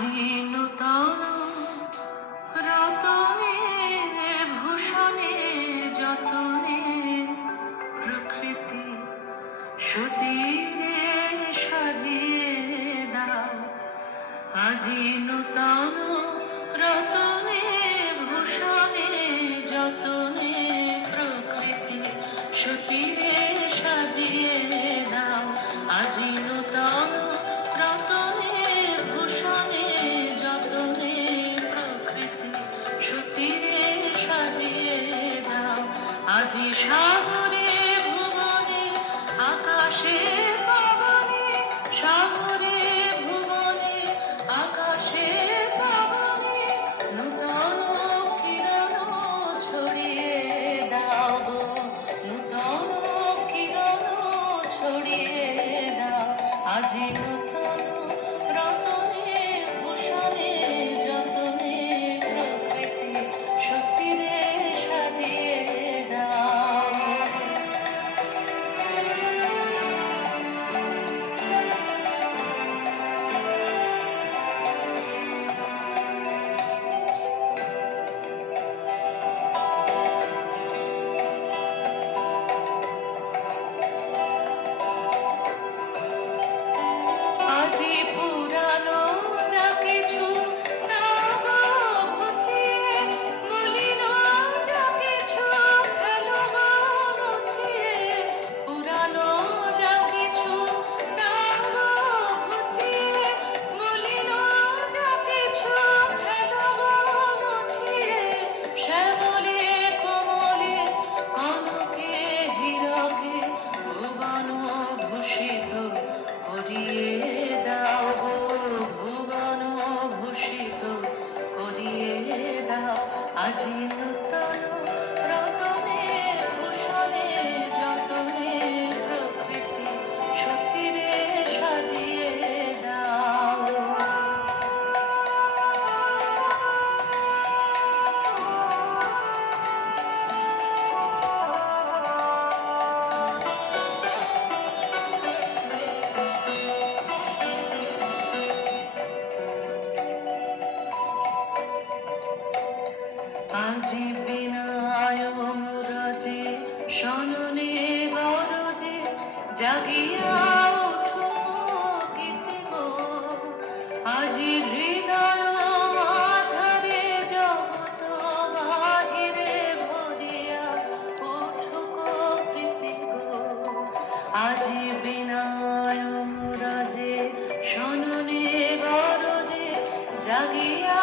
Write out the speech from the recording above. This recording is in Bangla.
আজি নূতন রতনে ভূষণে যতনে প্রকৃতি সতীরে সাজিয়ে দাও। আজি নূতন রতনে ভূষণে যতনে প্রকৃতি সতীরে সাজিয়ে দাও। আজি নূতন রতনে ভূষণে যতনে প্রকৃতি সতীরে সাজিয়ে দাও। আজি সাগরে ভুবনে আকাশে পাবনে, সাগরে ভুবনে আকাশে পাবনে নূতন কিরণ ছড়িয়ে দাও গো, নূতন কিরণ ছড়িয়ে দাও। আজি নূতন রতনে ভূষণে যতনে প্রকৃতি সতীরে সাজিয়ে দাও। আজি পুরানো যা কিছু দাও গো ঘুচিয়ে, মলিন যা কিছু ফেলো গো মুছিয়ে। পুরানো যা কিছু দাও গো ঘুচিয়ে, মলিন যা কিছু ফেলো গো মুছিয়ে। শ্যামলে কোমলে কনকে হীরকে ভুবন ভূষিত করিয়ে দাও গো, ভুবন ভূষিত করিয়ে দাও। আজি নূতন রতনে ভূষণে যতনে প্রকৃতি সতীরে সাজিয়ে দাও। আজি বিনায় মুরাজে শননে গরজে জাগিয়া উঠো গীতে গো। আজি হৃদয় মাঝারে জগত বাহিরে ভরিয়া উঠো প্রীতি গো। আজি বিনায় মুরাজে শননে গরজে জাগিয়া